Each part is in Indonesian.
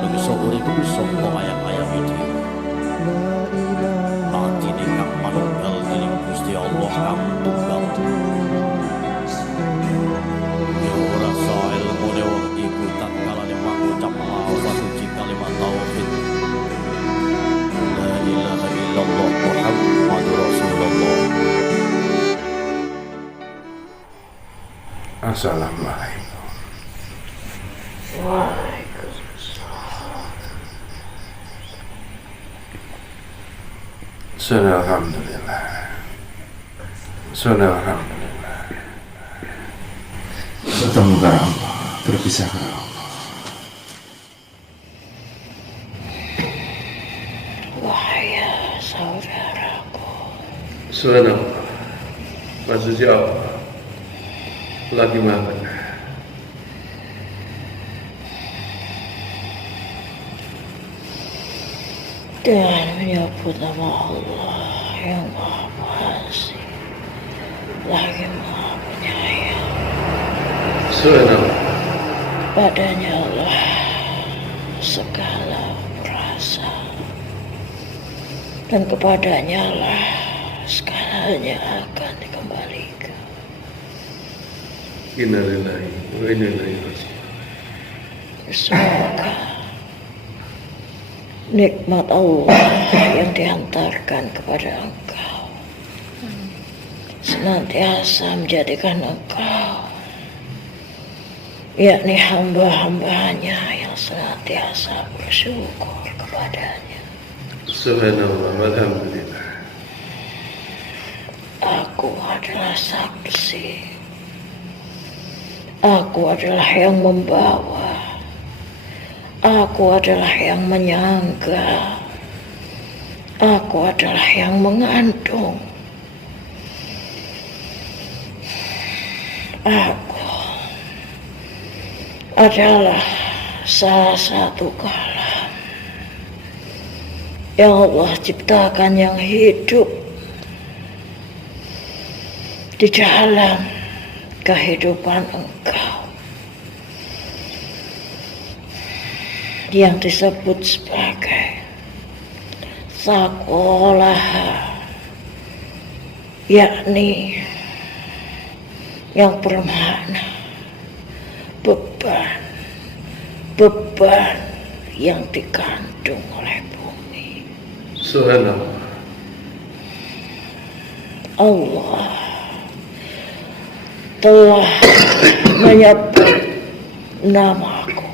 menuju urip sangka ayam-ayam iki. Tatine kang manunggal dening Gusti Allah kang tunggal. Ya ora sae ilmune wong iku tatkala mangucap lafaz suci kalimat tauhid. La ilaha illallah Muhammadur Rasulullah. Assalamualaikum. Waalaikumsalam. Alhamdulillah. Alhamdulillah. Bertemu kepada Allah, berpisah kepada Allah. Wahai saudaraku. Subhanallah. Maksudnya apa? Lagi mana? Dengan menyebut nama Allah yang Maha Pengasih, lagi Maha Penyayang. Subhanallah. Padanya Allah segala perasa, dan kepadanya lah segalanya akan dikembalikan. Innalillahi wa inna ilaihi raji'un. Semoga nikmat Allah yang dihantarkan kepada engkau senantiasa menjadikan engkau, yakni hamba-hambanya yang senantiasa bersyukur kepadanya. Subhanallah, walhamdulillah. Aku adalah saksi. Aku adalah yang membawa. Aku adalah yang menyangga. Aku adalah yang mengandung. Aku adalah salah satu kalam yang Allah ciptakan yang hidup di dalam kehidupan engkau, yang disebut sebagai sakolah, yakni yang bermakna beban yang dikandung oleh bumi. Subhanallah. Allah telah menyebut namaku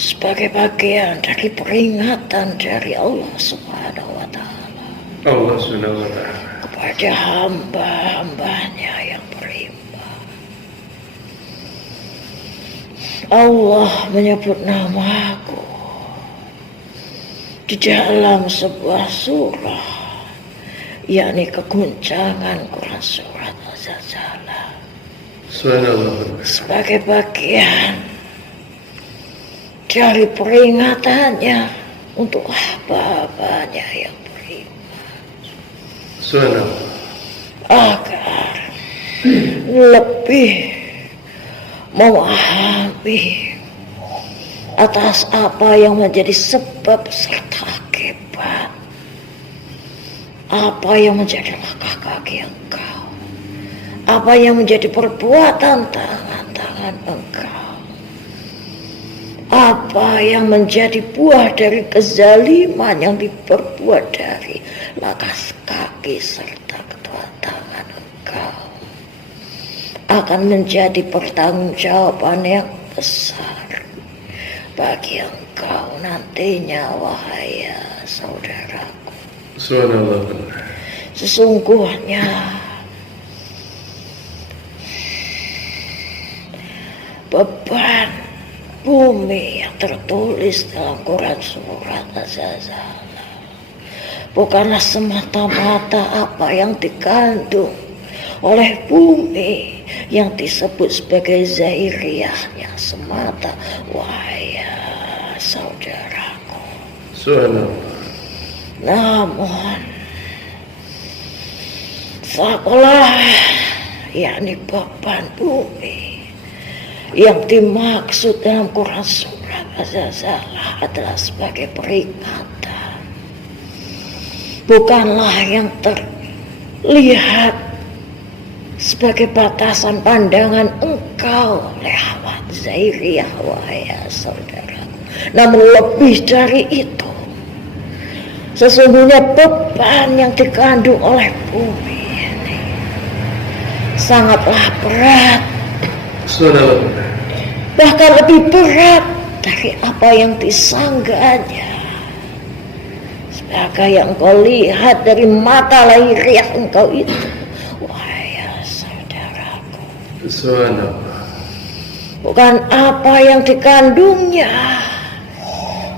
sebagai bagian dari peringatan dari Allah Subhanahu wa Ta'ala Allah Subhanahu wa Ta'ala kepada hamba-hambanya yang beriman. Allah menyebut namaku di dalam sebuah surah, yakni keguncangan Quran surat Al-Zalzalah, Subhanallah, sebagai bagian dari peringatannya untuk hamba-hambanya yang beriman, Subhanallah. agar lebih memahami atas apa yang menjadi sebab serta akibat, apa yang menjadi langkah kaki engkau, apa yang menjadi perbuatan tangan-tangan engkau, apa yang menjadi buah dari kezaliman yang diperbuat dari langkah kaki serta kedua tangan engkau, akan menjadi pertanggungjawaban yang besar bagi engkau nantinya, wahai saudaraku. Subhanallah. Sesungguhnya beban bumi yang tertulis dalam Quran surat Az-Zalzalah bukanlah semata-mata apa yang dikandung oleh bumi yang disebut sebagai zahiriyahnya semata, wahai saudaraku. Subhanallah. Namun sekolah, yakni beban bumi yang dimaksud dalam Quran surat azazalah adalah sebagai peringatan, bukanlah yang terlihat sebagai batasan pandangan engkau lewat zairiyah, wahai saudara. Namun lebih dari itu, sesungguhnya beban yang dikandung oleh bumi ini sangatlah berat, bahkan lebih berat dari apa yang disangganya. Sebagai yang kau lihat dari mata lahiriah engkau itu, wahai saudaraku, bukan apa yang dikandungnya,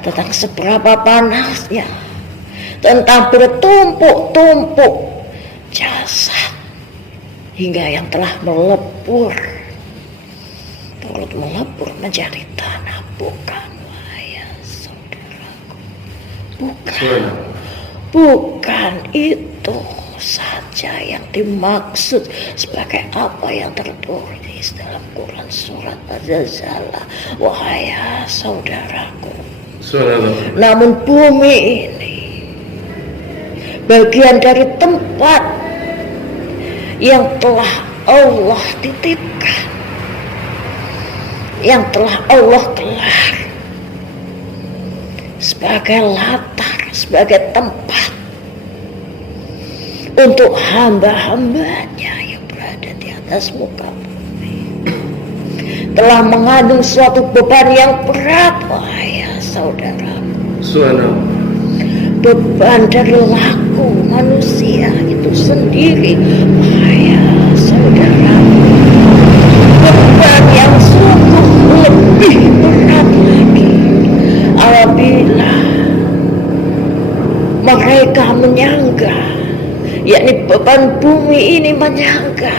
tentang seberapa panasnya, tentang bertumpuk-tumpuk jasad hingga yang telah melebur menjadi tanah. Bukan, wahai saudaraku, bukan itu saja yang dimaksud sebagai apa yang tertulis dalam Quran surat Az-Zalzalah, wahai saudaraku. Namun bumi ini bagian dari tempat yang telah Allah titipkan, yang telah Allah gelar sebagai latar, sebagai tempat untuk hamba-hambanya yang berada di atas muka bumi. Telah mengandung suatu beban yang berat, wahai saudara. Beban dari laku manusia itu sendiri, wahai saudara. Beban yang sungguh lebih berat lagi apabila mereka menyangka, yakni beban bumi ini menyangka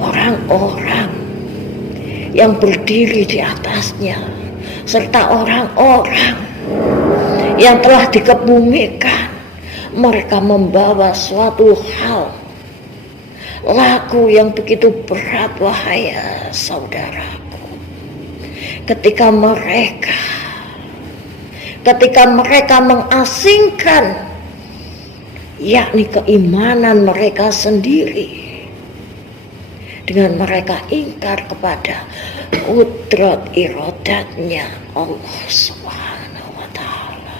orang-orang yang berdiri di atasnya serta orang-orang yang telah dikebumikan, mereka membawa suatu hal laku yang begitu berat, wahai saudaraku. Ketika mereka mengasingkan yakni keimanan mereka sendiri, dengan mereka ingkar kepada kudrat iradatnya Allah Subhanahu wa Ta'ala.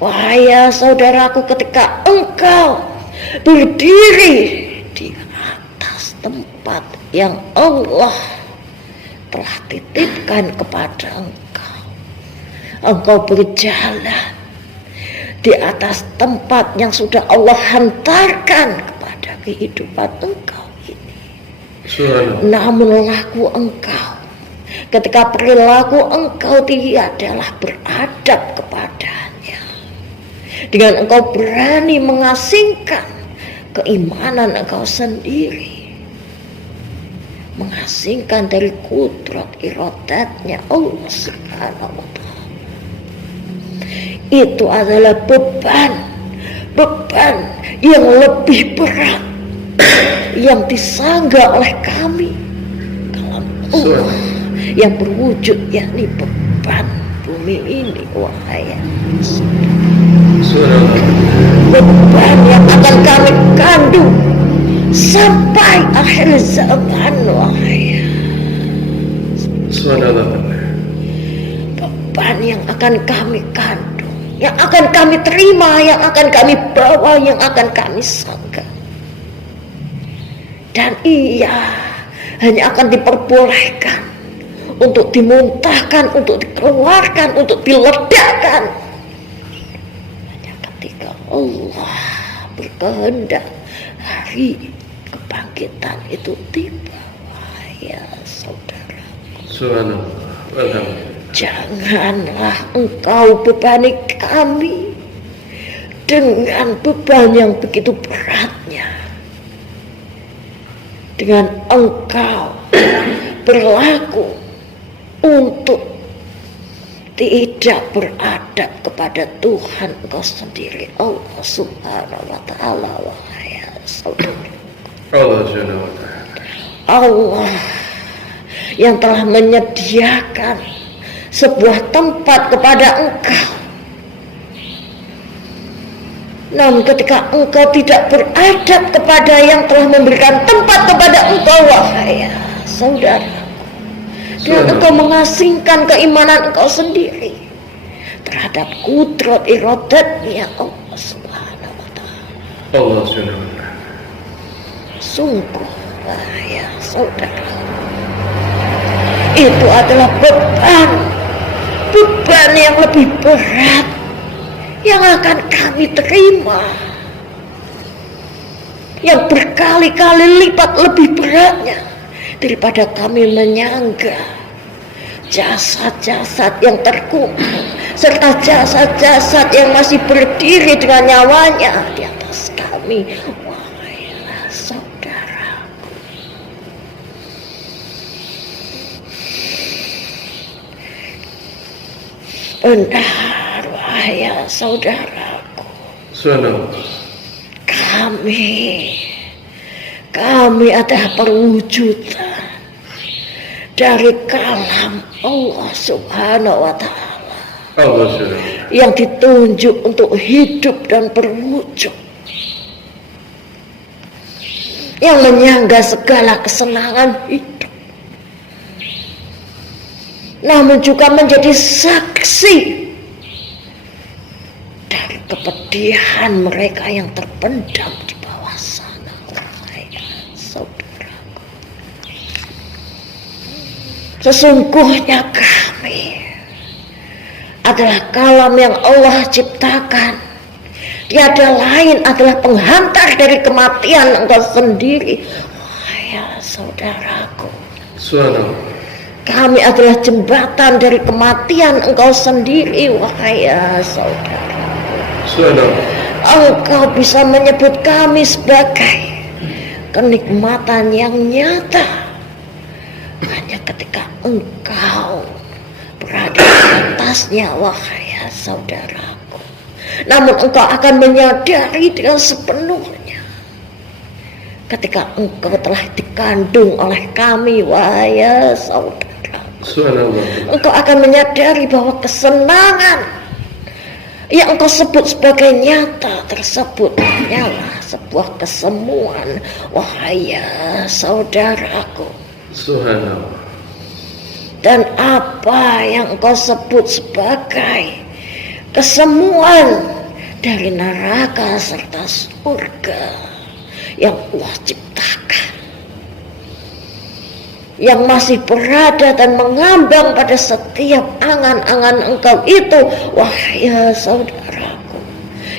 Wahai saudaraku, ketika engkau berdiri di atas tempat yang Allah telah titipkan kepada engkau berjalan di atas tempat yang sudah Allah hantarkan kepada kehidupan engkau ini. Namun laku engkau, ketika perilaku engkau tiadalah beradab kepadanya, dengan engkau berani mengasingkan keimanan engkau sendiri, mengasingkan dari kudrat iradatnya Allah Subhanahu wa Ta'ala, itu adalah beban yang lebih berat yang disangga oleh kami dalam Allah yang berwujud, yakni beban bumi ini, wahai beban yang akan kami kandung sampai akhir zaman, wahai beban yang akan kami kandung, yang akan kami terima, yang akan kami bawa, yang akan kami sangga. Dan ia hanya akan diperbolehkan untuk dimuntahkan, untuk dikeluarkan, untuk diledakkan hanya ketika Allah berkehendak hari kebangkitan itu tiba, wahai saudara. Janganlah engkau bebani kami dengan beban yang begitu beratnya, dengan engkau berlaku untuk tidak beradab kepada Tuhan engkau sendiri, Allah Subhanahu wa Ta'ala, wahai saudara. Allah yang telah menyediakan sebuah tempat kepada engkau. Namun ketika engkau tidak beradab kepada yang telah memberikan tempat kepada engkau, wahai saudara, dan engkau mengasingkan keimanan engkau sendiri terhadap kudrat iradatnya Allah Subhanahu wa Ta'ala. Allah Subhanahu wa Ta'ala. Sungguh, wahai saudara, itu adalah beban yang lebih berat yang akan kami terima, yang berkali-kali lipat lebih beratnya daripada kami menyangga jasad-jasad yang terkubur serta jasad-jasad yang masih berdiri dengan nyawanya di atas kami, wahai saudara. Benar, wahai saudaraku, kami adalah perwujudan dari kalam Allah Subhanahu wa Ta'ala yang ditunjuk untuk hidup dan berwujud, yang menyangga segala kesenangan hidup, namun juga menjadi saksi dari kepedihan mereka yang terpendam di bawah sana, wahai saudaraku. Sesungguhnya kami adalah kalam yang Allah ciptakan. Tiada lain adalah penghantar dari kematian engkau sendiri, wahai saudaraku. Kami adalah jembatan dari kematian engkau sendiri, wahai saudara. Engkau bisa menyebut kami sebagai kenikmatan yang nyata hanya ketika engkau berada di atasnya, wahai saudaraku. Namun engkau akan menyadari dengan sepenuhnya ketika engkau telah dikandung oleh kami, wahai saudara. Engkau akan menyadari bahwa kesenangan yang engkau sebut sebagai nyata tersebut hanyalah sebuah kesemuan, wahai saudaraku. Dan apa yang engkau sebut sebagai kesemuan dari neraka serta surga yang Allah ciptakan, yang masih berada dan mengambang pada setiap angan-angan engkau itu, wahai saudaraku,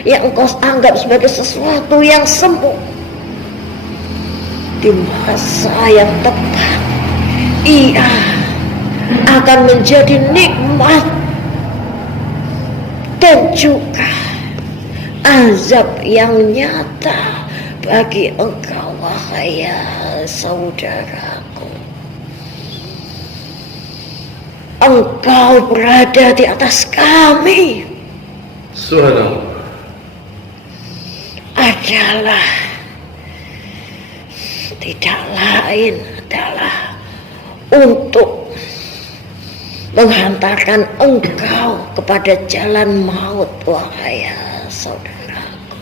yang engkau anggap sebagai sesuatu yang semu, di masa yang tepat ia akan menjadi nikmat dan juga azab yang nyata bagi engkau, wahai saudaraku. Engkau berada di atas kami adalah tidak lain adalah untuk menghantarkan engkau kepada jalan maut, wahai saudaraku.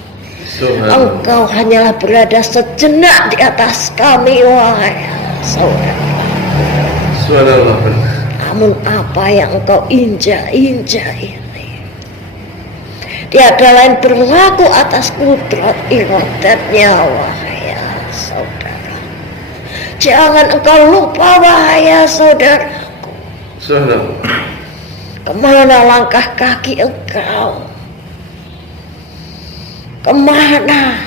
Engkau hanyalah berada sejenak di atas kami, wahai saudaraku. Namun apa yang engkau injak-injak ini tiada lain berlaku atas kudrat iradatnya, wahai saudara. Jangan engkau lupa, wahai saudaraku, kemana langkah kaki engkau, kemana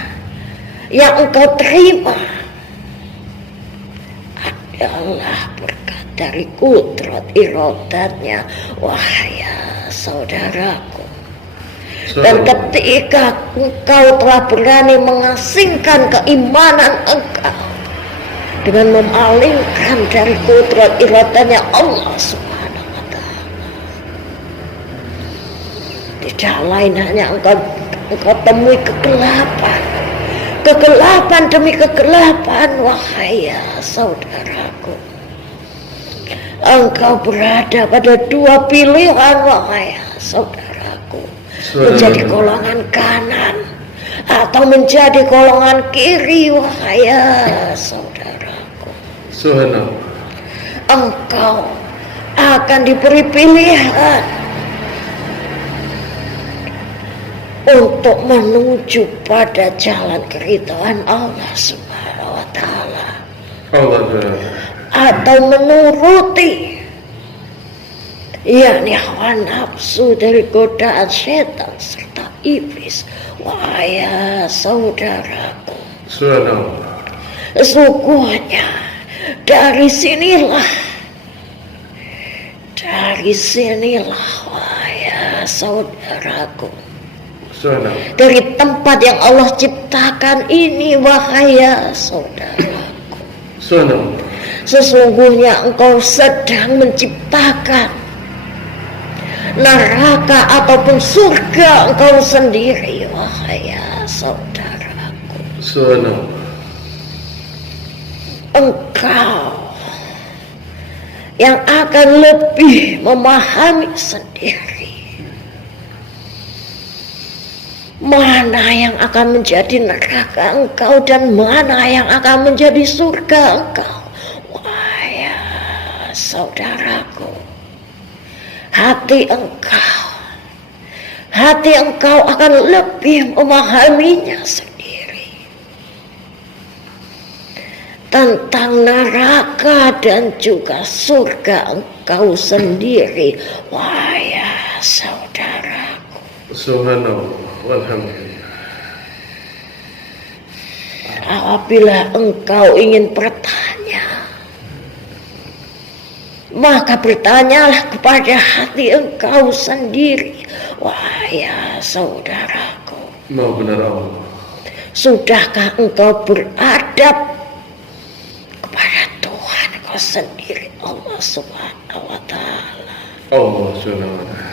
yang engkau terima adalah berkat dari kudrat iradatnya, wahai saudaraku. Dan ketika engkau telah berani mengasingkan keimanan engkau dengan memalingkan dari kudrat iradatnya Allah Subhanahu wa Ta'ala, tidak lain hanya engkau temui kegelapan demi kegelapan, wahai saudaraku. Engkau berada pada dua pilihan, wahai saudaraku. Menjadi golongan kanan atau menjadi golongan kiri, wahai saudaraku. Subhanallah. Engkau akan diberi pilihan untuk menuju pada jalan keridhaan Allah Subhanahu wa Ta'ala, atau menuruti yakni hawa nafsu dari godaan setan serta iblis. Wahai saudaraku, sesungguhnya dari sinilah wahai saudaraku, dari tempat yang Allah ciptakan ini, wahai saudaraku, sesungguhnya engkau sedang menciptakan neraka ataupun surga engkau sendiri, wahai saudaraku. Engkau yang akan lebih memahami sendiri mana yang akan menjadi neraka engkau dan mana yang akan menjadi surga engkau. Wahai saudaraku, hati engkau akan lebih memahaminya sendiri tentang neraka dan juga surga engkau sendiri, wahai saudaraku. Subhanallah. Alhamdulillah. Apabila engkau ingin bertanya, maka bertanyalah kepada hati engkau sendiri, wahai saudaraku. Maha benar Allah. Sudahkah engkau beradab kepada Tuhan engkau sendiri, Allah Subhanahu wa Ta'ala? Allah Subhanahu wa Ta'ala.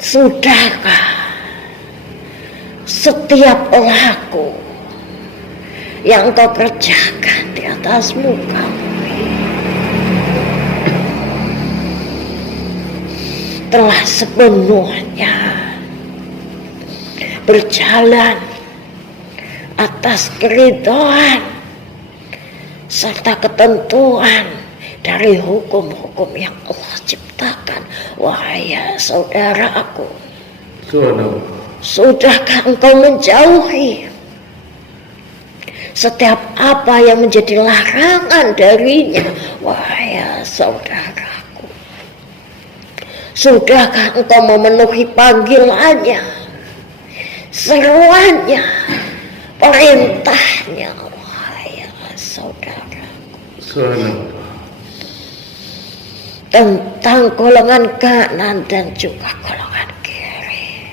Sudahkah setiap laku yang engkau kerjakan di atas muka bumi telah sepenuhnya berjalan atas keridhaan serta ketentuan dari hukum-hukum yang Allah ciptakan, wahai saudaraku? Sudahkah engkau menjauhi setiap apa yang menjadi larangan darinya, wahai saudaraku? Sudahkah engkau memenuhi panggilannya, seruannya, perintahnya, wahai saudaraku? Tentang golongan kanan dan juga golongan kiri,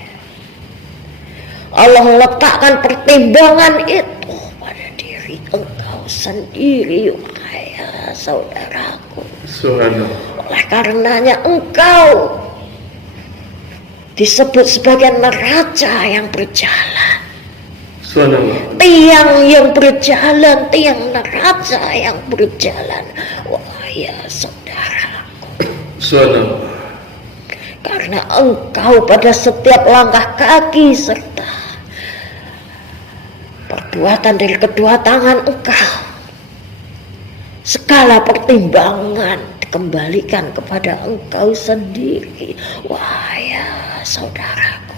Allah meletakkan pertimbangan itu pada diri engkau sendiri, wahai saudaraku. Oleh karenanya engkau disebut sebagai neraca yang berjalan, tiang yang berjalan, tiang neraca yang berjalan, wahai saudaraku. Karena engkau pada setiap langkah kaki serta perbuatan dari kedua tangan engkau, segala pertimbangan dikembalikan kepada engkau sendiri, wahai saudaraku.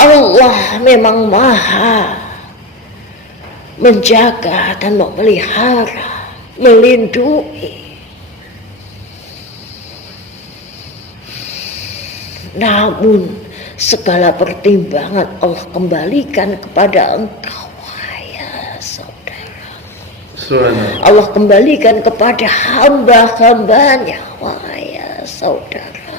Allah memang maha menjaga dan memelihara, melindungi. Namun segala pertimbangan Allah kembalikan kepada engkau, wahai saudara. Allah kembalikan kepada hamba-hambanya, wahai saudara.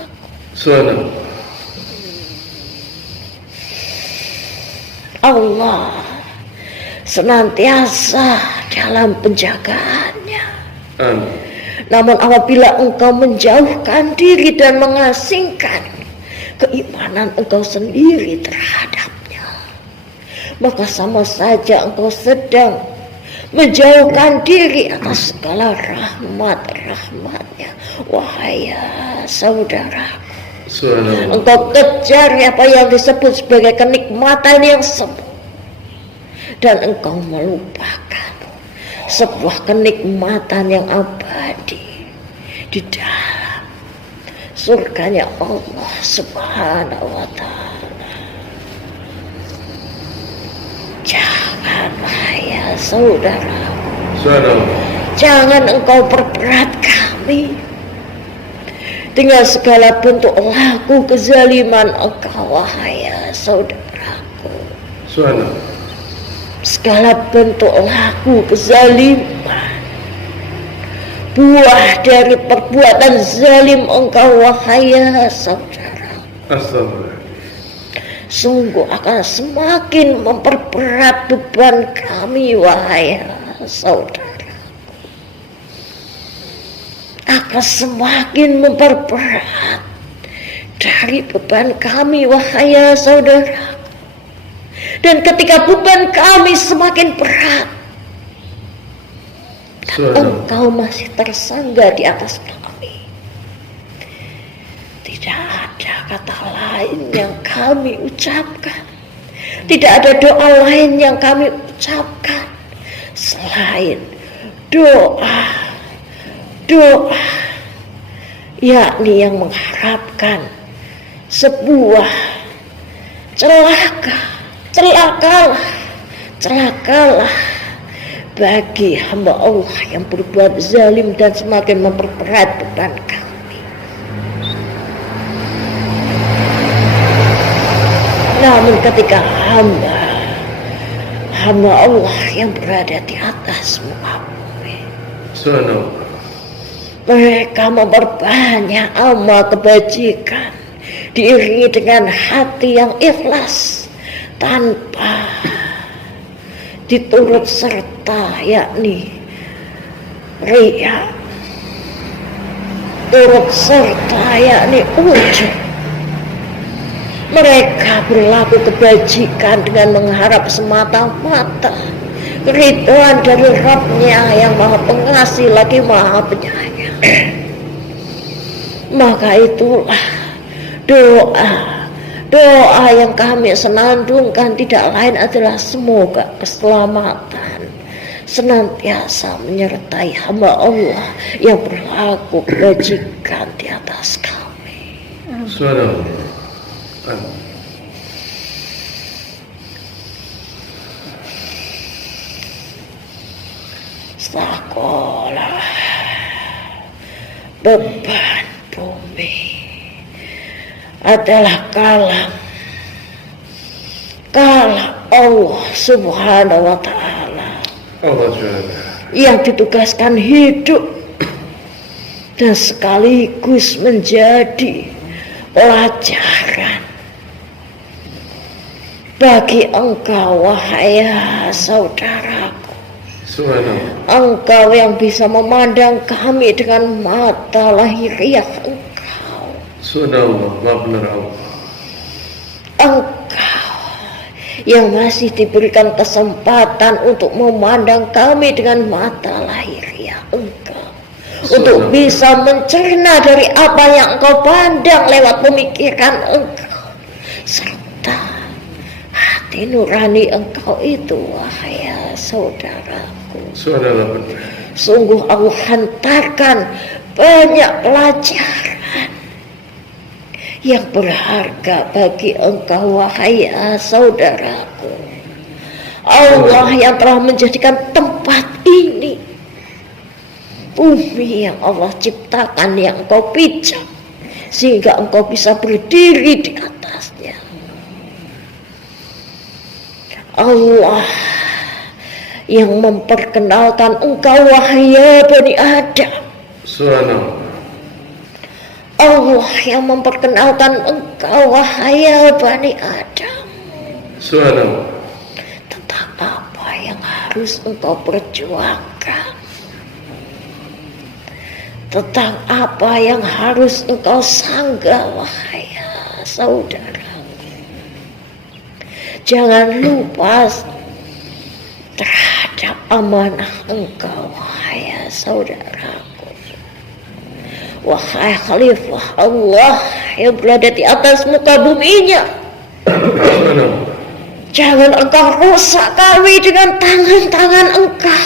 Allah senantiasa dalam penjagaannya. Namun apabila engkau menjauhkan diri dan mengasingkan keimanan engkau sendiri terhadapnya, maka sama saja engkau sedang menjauhkan diri atas segala rahmat-rahmatnya. Wahai saudara, Subhanallah. engkau kejar apa yang disebut sebagai kenikmatan yang semu, dan engkau melupakan sebuah kenikmatan yang abadi di dalam surganya Allah Subhanahu wa Ta'ala. Jangan, wahai saudara, Subhanallah. jangan engkau perberat kami dengan segala bentuk laku kezaliman engkau, wahai saudaraku. Subhanallah. Segala bentuk laku kezaliman, buah dari perbuatan zalim engkau, wahai saudara, Astagfirullah. sungguh akan semakin memperberat beban kami, wahai saudara. Akan semakin memperberat dari beban kami, wahai saudara. Dan ketika beban kami semakin berat, engkau masih tersanggah di atas kami, tidak ada kata lain yang kami ucapkan, tidak ada doa lain yang kami ucapkan selain doa, yakni yang mengharapkan sebuah celakalah bagi hamba Allah yang berbuat zalim dan semakin memperberat beban kami. Namun ketika hamba Allah yang berada di atas muka bumi, mereka memperbanyak amal kebajikan diiringi dengan hati yang ikhlas tanpa diturut serta, yakni riya, turut serta yakni ujub. Mereka berlaku kebajikan dengan mengharap semata-mata keridhaan dari Rabb-Nya yang Maha Pengasih lagi Maha Penyayang. Maka itulah doa yang kami senandungkan tidak lain adalah semoga keselamatan senantiasa menyertai hamba Allah yang berlaku kebajikan di atas kami. Sekolah beban bumi adalah kalam Allah Subhanahu wa Ta'ala yang ditugaskan hidup dan sekaligus menjadi pelajaran bagi engkau, wahai saudaraku. Engkau yang bisa memandang kami dengan mata lahiriah engkau. Engkau yang masih diberikan kesempatan untuk memandang kami dengan mata lahiriah engkau, untuk bisa mencerna dari apa yang engkau pandang lewat pemikiran engkau serta hati nurani engkau itu, wahai saudaraku. Sungguh Allah hantarkan banyak pelajaran yang berharga bagi engkau, wahai saudaraku. Allah yang telah menjadikan tempat ini bumi yang Allah ciptakan, yang engkau pijak sehingga engkau bisa berdiri di atasnya. Allah yang memperkenalkan engkau, wahai Bani Adam. Allah yang memperkenalkan engkau, wahai Bani Adam, tentang apa yang harus engkau perjuangkan, tentang apa yang harus engkau sanggah, wahai saudara. Jangan lupa terhadap terhadap amanah Engkau, wahai saudaraku. Wahai Khalifah Allah yang berada di atas muka buminya, Subhanallah. jangan Engkau rusak kami dengan tangan-tangan Engkau.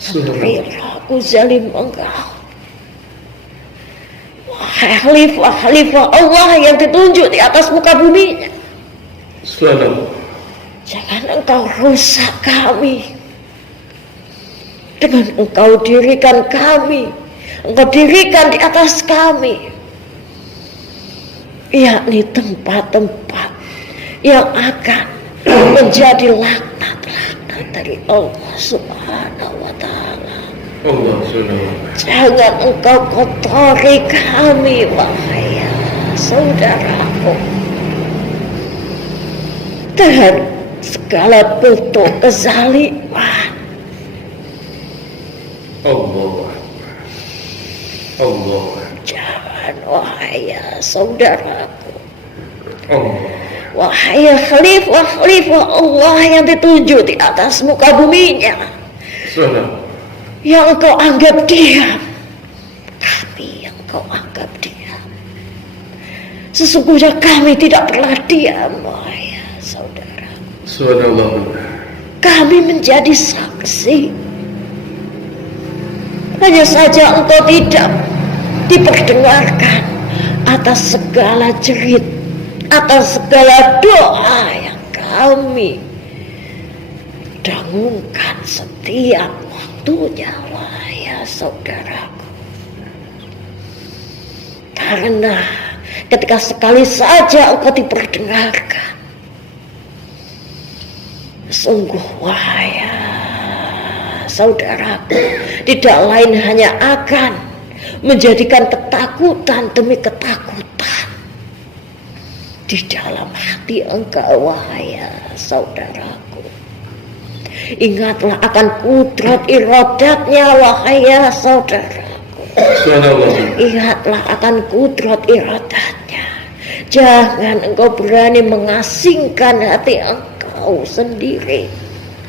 Subhanallah. Perilaku zalim Engkau. Wahai Khalifah Allah yang ditunjuk di atas muka buminya, Subhanallah. jangan Engkau rusak kami dengan Engkau dirikan kami, Engkau dirikan di atas kami, yakni tempat-tempat yang akan menjadi laknat-laknat dari Allah Subhanahu wa Ta'ala. Allah Subhanallah. Jangan Engkau kotori kami, wahai saudaraku, dengan segala bentuk kezaliman. Allah. Allah. Jangan, wahai saudaraku, Allah. wahai khalifah Allah yang ditunjuk di atas muka buminya, Subhanallah. yang Engkau anggap diam, kami yang Engkau anggap diam. Sesungguhnya kami tidak pernah diam, wahai saudara. Subhanallah. Kami menjadi saksi. Hanya saja Engkau tidak diperdengarkan atas segala jerit, atas segala doa yang kami dengungkan setiap waktunya, wahai saudaraku. Karena ketika sekali saja Engkau diperdengarkan, sungguh, wahai saudaraku, tidak lain hanya akan menjadikan ketakutan demi ketakutan di dalam hati Engkau, wahai saudaraku. Ingatlah akan kudrat iradatnya, wahai saudaraku. Subhanallah. Ingatlah akan kudrat iradatnya. Jangan Engkau berani mengasingkan hati Engkau sendiri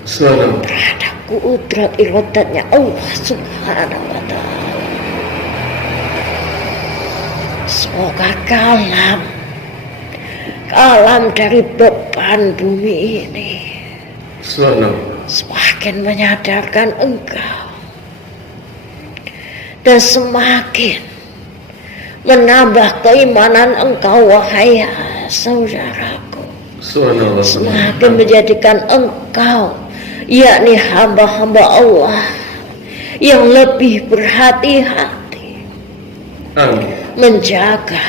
Subhanallah. terhadap kudrat iradatnya Allah Subhanahu wa Ta'ala. Semoga kalam dari beban bumi ini Subhanallah. semakin menyadarkan Engkau dan semakin menambah keimanan Engkau, wahai saudaraku. Subhanallah. Semakin menjadikan Engkau, yakni hamba-hamba Allah, yang lebih berhati-hati Amin. menjaga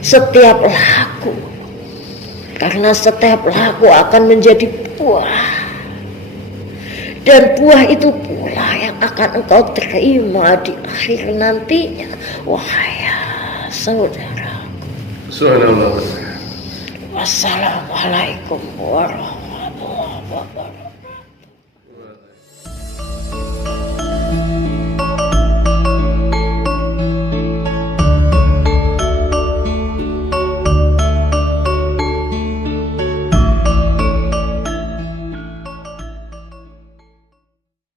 setiap laku, karena setiap laku akan menjadi buah, dan buah itu pula yang akan Engkau terima di akhir nantinya, wahai saudaraku. Subhanallah. Wassalamualaikum warahmatullahi wabarakatuh.